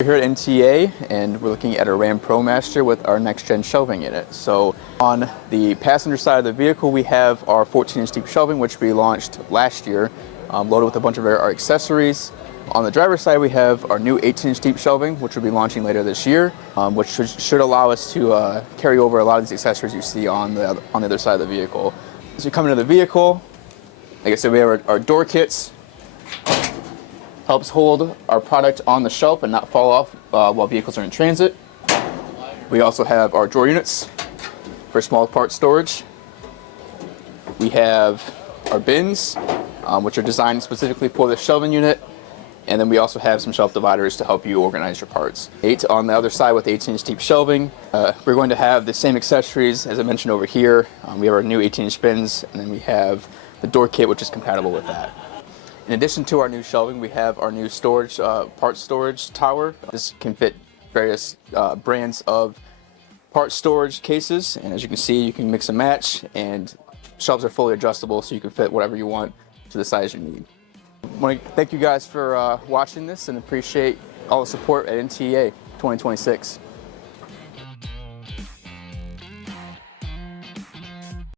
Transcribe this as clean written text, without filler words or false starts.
We're here at NTEA and we're looking at a Ram ProMaster with our next-gen shelving unit. So on the passenger side of the vehicle, we have our 14-inch deep shelving, which we launched last year, loaded with a bunch of our accessories. On the driver's side, we have our new 18-inch deep shelving, which we'll be launching later this year, which should allow us to carry over a lot of these accessories you see on the other side of the vehicle. As you come into the vehicle, like I said, we have our door kits. Helps hold our product on the shelf and not fall off while vehicles are in transit. We also have our drawer units for small part storage. We have our bins, which are designed specifically for the shelving unit. And then we also have some shelf dividers to help you organize your parts. On the other side with 18-inch deep shelving, we're going to have the same accessories as I mentioned over here. We have our new 18-inch bins, and then we have the door kit, which is compatible with that. In addition to our new shelving, we have our new storage, parts storage tower. This can fit various brands of part storage cases, and as you can see, you can mix and match, and shelves are fully adjustable so you can fit whatever you want to the size you need. I want to thank you guys for watching this and appreciate all the support at NTEA 2026.